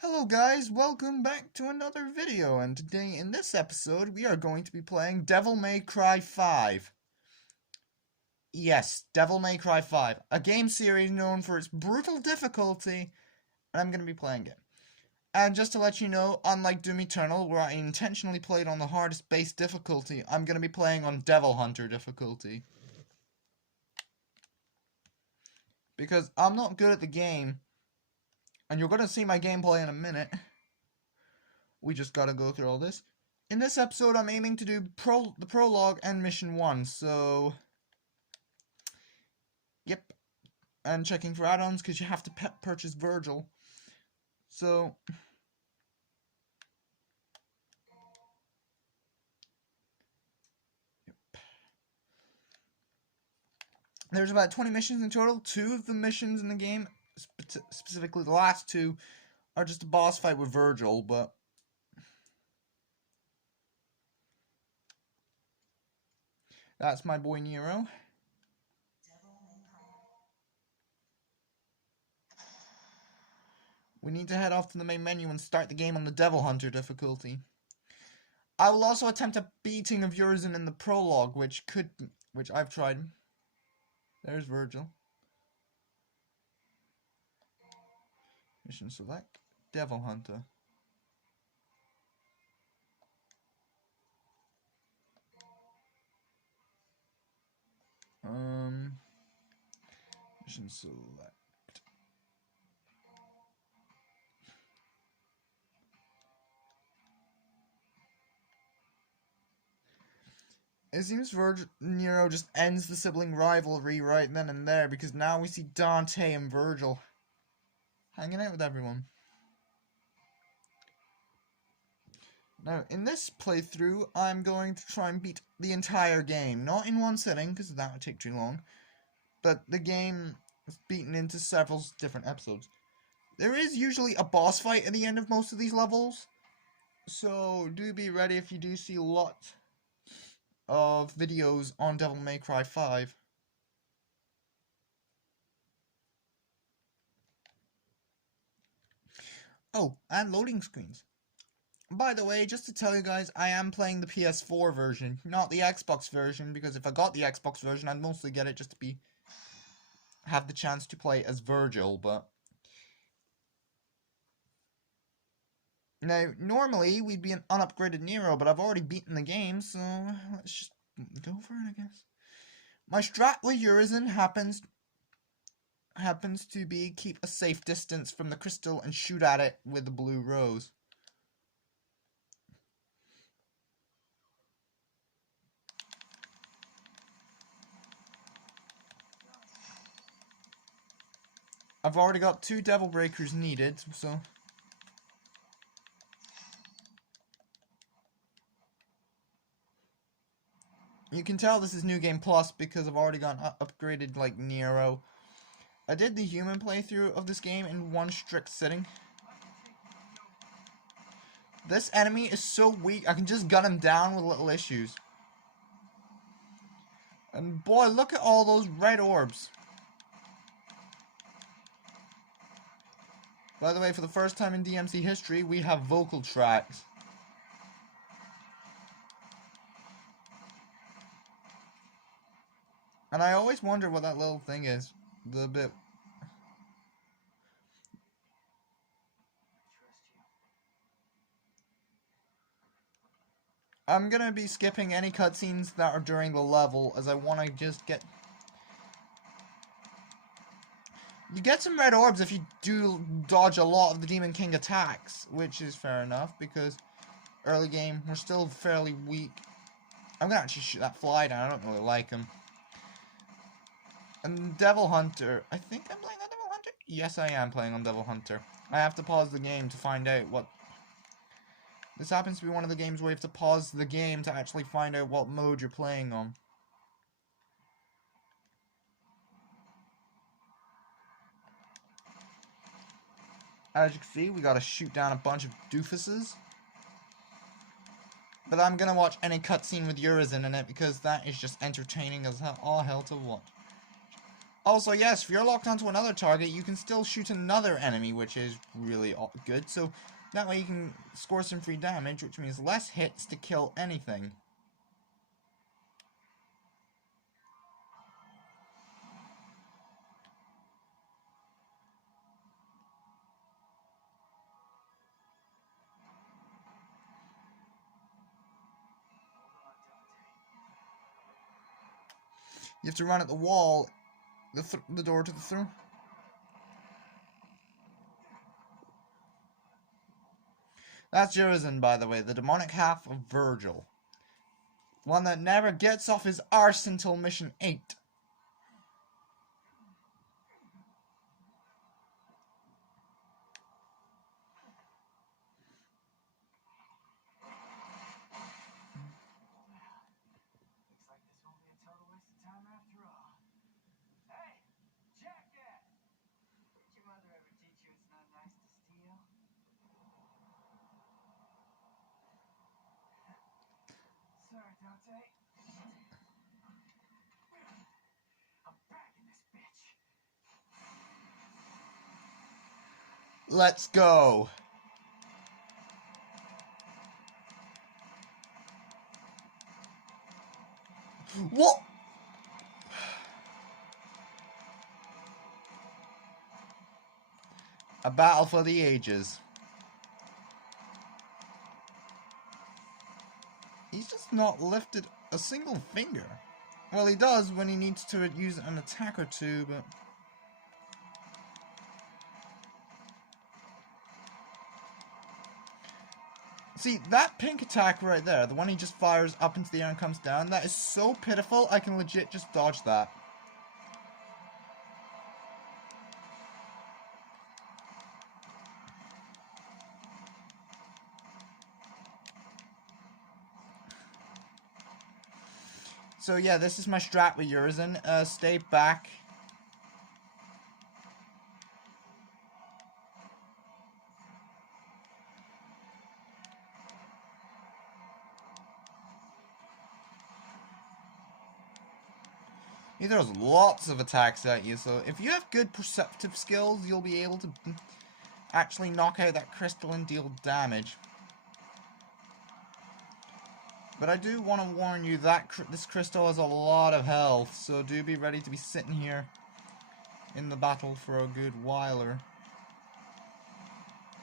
Hello guys, welcome back to another video, and today in this episode we are going to be playing Devil May Cry 5. Yes, Devil May Cry 5, a game series known for its brutal difficulty, and I'm going to be playing it. And just to let you know, unlike Doom Eternal, where I intentionally played on the hardest base difficulty, I'm going to be playing on Devil Hunter difficulty. Because I'm not good at the game, and you're going to see my gameplay in a minute. We just gotta go through all this. In this episode, I'm aiming to do the prologue and mission 1, so... Yep. And checking for add-ons, because you have to purchase Virgil. So... Yep. There's about 20 missions in total. 2 of the missions in the game, specifically the last 2, are just a boss fight with Virgil, but... That's my boy Nero. We need to head off to the main menu and start the game on the Devil Hunter difficulty. I will also attempt a beating of Urizen in the prologue, which I've tried. There's Virgil. Mission select. Devil Hunter. Mission select. It seems Nero just ends the sibling rivalry right then and there, because now we see Dante and Virgil hanging out with everyone. Now, in this playthrough, I'm going to try and beat the entire game. Not in one sitting, because that would take too long. But the game is beaten into several different episodes. There is usually a boss fight at the end of most of these levels. So, do be ready if you do see a lot of videos on Devil May Cry 5. Oh, and loading screens. By the way, just to tell you guys, I am playing the PS4 version, not the Xbox version, because if I got the Xbox version, I'd mostly get it just to have the chance to play as Virgil, but... Now, normally, we'd be an unupgraded Nero, but I've already beaten the game, so let's just go for it, I guess. My strat with Urizen happens to be keep a safe distance from the crystal and shoot at it with the blue rose. I've already got 2 Devil Breakers needed, so... You can tell this is New Game Plus because I've already gotten upgraded like Nero. I did the human playthrough of this game in one strict sitting. This enemy is so weak, I can just gun him down with little issues. And boy, look at all those red orbs. By the way, for the first time in DMC history, we have vocal tracks. And I always wonder what that little thing is. The bit... I'm gonna be skipping any cutscenes that are during the level, as I want to just get... You get some red orbs if you do dodge a lot of the Demon King attacks, which is fair enough, because early game, we're still fairly weak. I'm gonna actually shoot that fly down, I don't really like him. And Devil Hunter, I think I'm playing on Devil Hunter? Yes, I am playing on Devil Hunter. I have to pause the game to find out what... This happens to be one of the games where you have to pause the game to actually find out what mode you're playing on. As you can see, we gotta shoot down a bunch of doofuses. But I'm gonna watch any cutscene with Urizen in it because that is just entertaining as all hell to watch. Also, yes, if you're locked onto another target, you can still shoot another enemy, which is really good. So that way you can score some free damage, which means less hits to kill anything. You have to run at the wall, the door to the throne. That's Urizen, by the way, the demonic half of Virgil. One that never gets off his arse until mission 8. Let's go. What? A battle for the ages. He's just not lifted a single finger. Well, he does when he needs to use an attack or two, but... See, that pink attack right there, the one he just fires up into the air and comes down, that is so pitiful, I can legit just dodge that. So yeah, this is my strat with Urizen. Stay back. He throws lots of attacks at you, so if you have good perceptive skills, you'll be able to actually knock out that crystal and deal damage. But I do want to warn you that this crystal has a lot of health, so do be ready to be sitting here in the battle for a good whiler.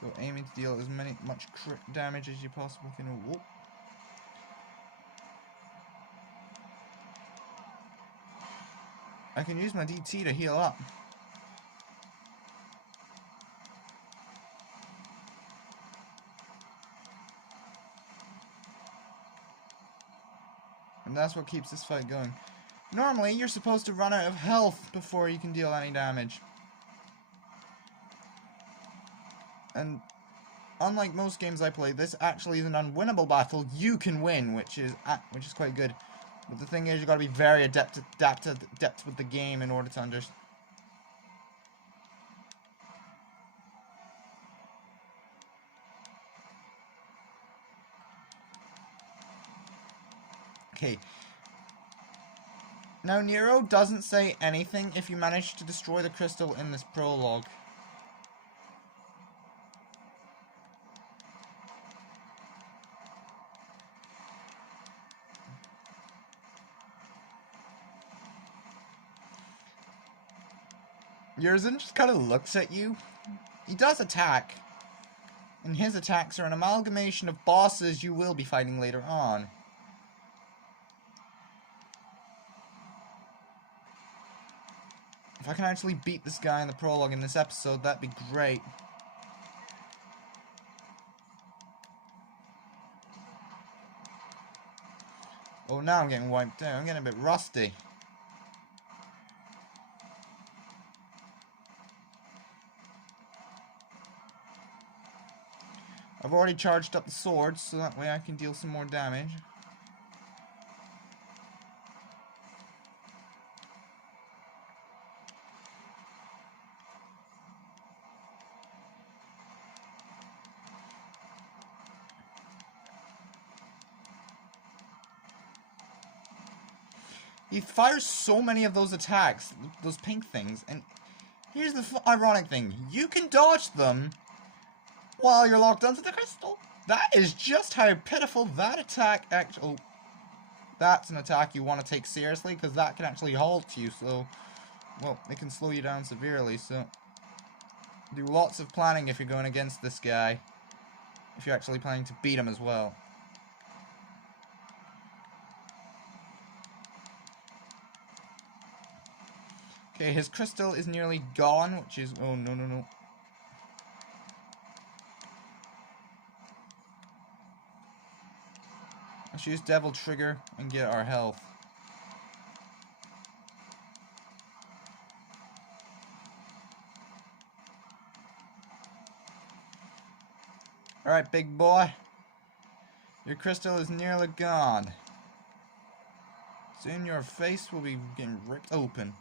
So aiming to deal as much crit damage as you possibly can. Whoop. I can use my DT to heal up. And that's what keeps this fight going. Normally, you're supposed to run out of health before you can deal any damage. And unlike most games I play, this actually is an unwinnable battle. You can win, which is quite good. But the thing is, you gotta be very adept with the game in order to understand. Okay. Now, Nero doesn't say anything if you manage to destroy the crystal in this prologue. Urizen just kind of looks at you. He does attack. And his attacks are an amalgamation of bosses you will be fighting later on. If I can actually beat this guy in the prologue in this episode, that'd be great. Oh, now I'm getting wiped out. I'm getting a bit rusty. I've already charged up the swords, so that way I can deal some more damage. He fires so many of those attacks, those pink things, and here's the ironic thing. You can dodge them while you're locked onto the crystal. That is just how pitiful that attack actually... Oh, that's an attack you want to take seriously, because that can actually halt you, so... Well, it can slow you down severely, so... Do lots of planning if you're going against this guy. If you're actually planning to beat him as well. Okay, his crystal is nearly gone, which is... Oh, no, no, no. Let's use Devil Trigger and get our health. Alright, big boy. Your crystal is nearly gone. Soon your face will be getting ripped open.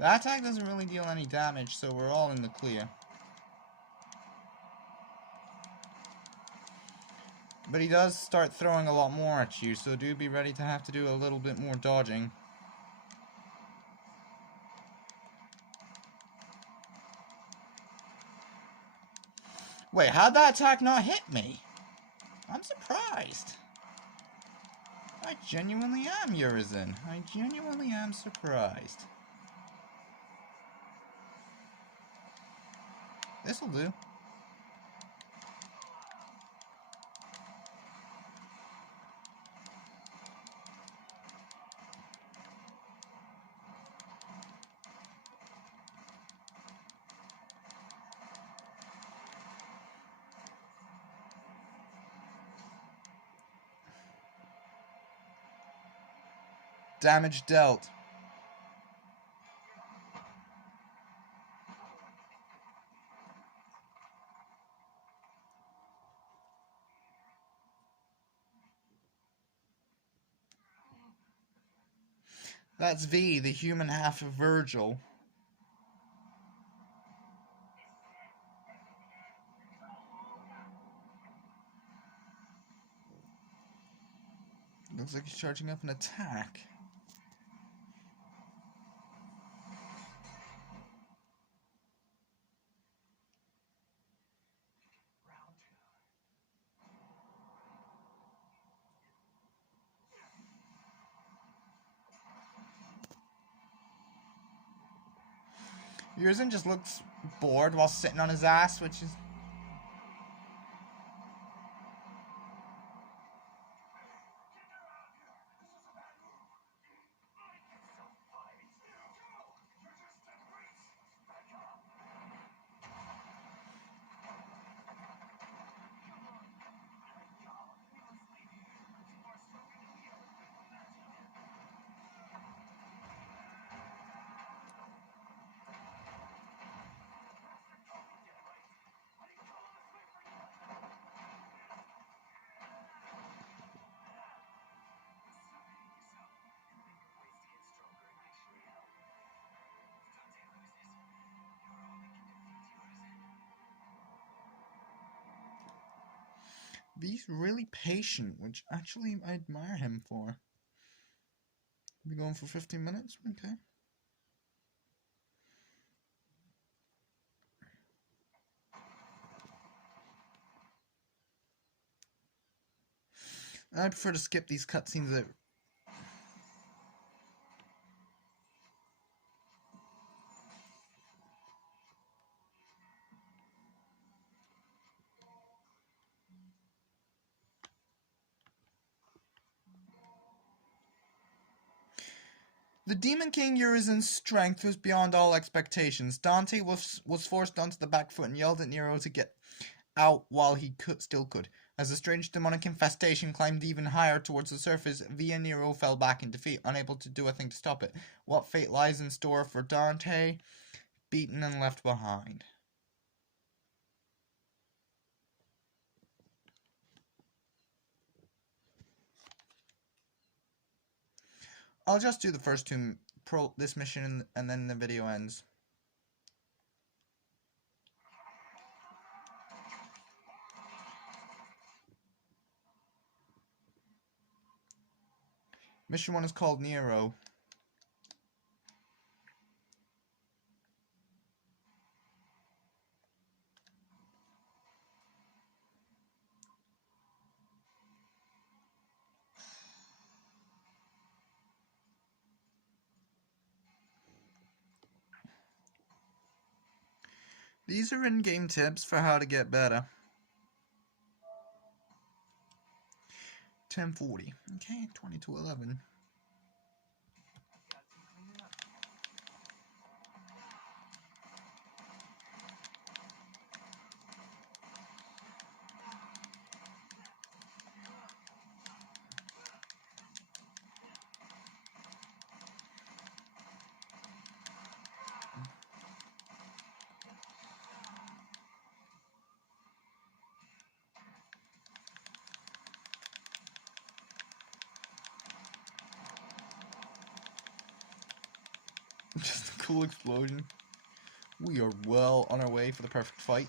That attack doesn't really deal any damage, so we're all in the clear. But he does start throwing a lot more at you, so do be ready to have to do a little bit more dodging. Wait, how'd that attack not hit me? I'm surprised. I genuinely am, Urizen. I genuinely am surprised. This'll do. Damage dealt. That's V, the human half of Virgil. Looks like he's charging up an attack. Urizen just looks bored while sitting on his ass, which is... He's really patient, which actually I admire him for. Be going for 15 minutes? Okay. I prefer to skip these cutscenes that... The Demon King Urizen's strength was beyond all expectations. Dante was forced onto the back foot and yelled at Nero to get out while he still could. As the strange demonic infestation climbed even higher towards the surface, Via Nero fell back in defeat, unable to do a thing to stop it. What fate lies in store for Dante, beaten and left behind? I'll just do the first two, this mission, and then the video ends. Mission 1 is called Nero. These are in-game tips for how to get better. 10:40. Okay, 20 to 11. Just a cool explosion. We are well on our way for the perfect fight.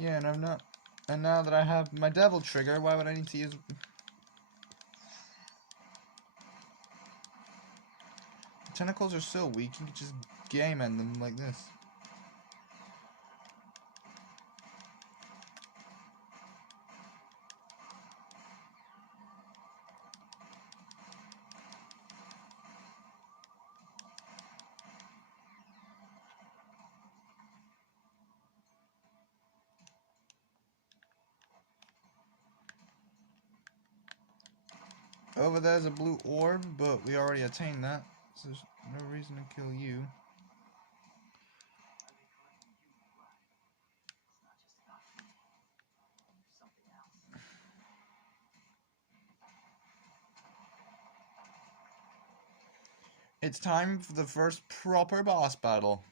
Yeah, and I'm not. And now that I have my devil trigger, why would I need to use... Tentacles are so weak, you can just game end them like this. Over there's a blue orb, but we already attained that, so there's no reason to kill you. It's time for the first proper boss battle.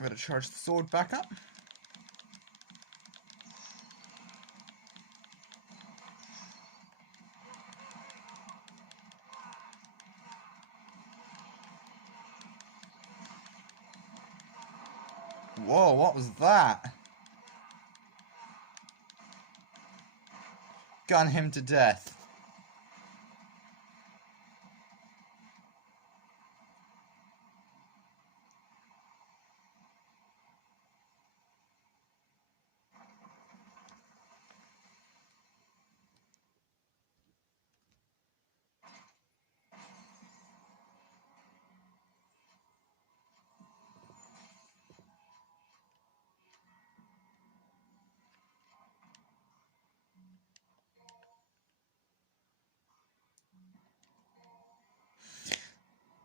I'm going to charge the sword back up. Whoa, what was that? Gun him to death.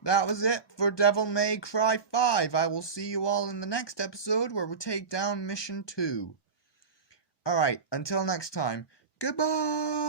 That was it for Devil May Cry 5. I will see you all in the next episode where we take down Mission 2. Alright, until next time, goodbye!